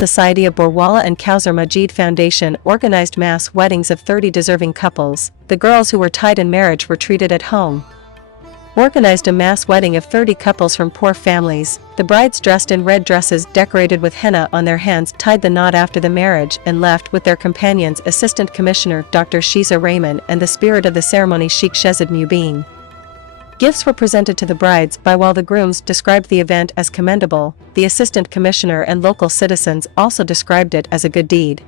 Society of Borwala and Kauthar Mujid Foundation organized mass weddings of 30 deserving couples. The girls who were tied in marriage were treated at home. Organized a mass wedding of 30 couples from poor families. The brides dressed in red dresses decorated with henna on their hands tied the knot after the marriage and left with their companions Assistant Commissioner Dr. Shiza Rahman and the spirit of the ceremony Sheikh Shehzad Mubin. Gifts were presented to the brides while the grooms described the event as commendable. The Assistant Commissioner and local citizens also described it as a good deed.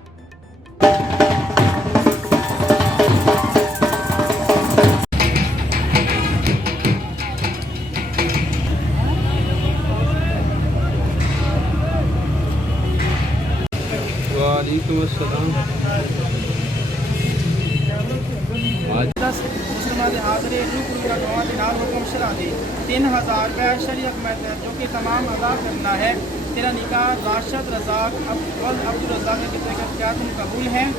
مسلمان حاضر دینار حکم شرع دے 3000 روپے شریعت میں جو کہ تمام ادا کرنا ہے. تیرا نکاح راشد رزاق عبدالرزاق کے کتنے کا کیا تم قبول ہیں؟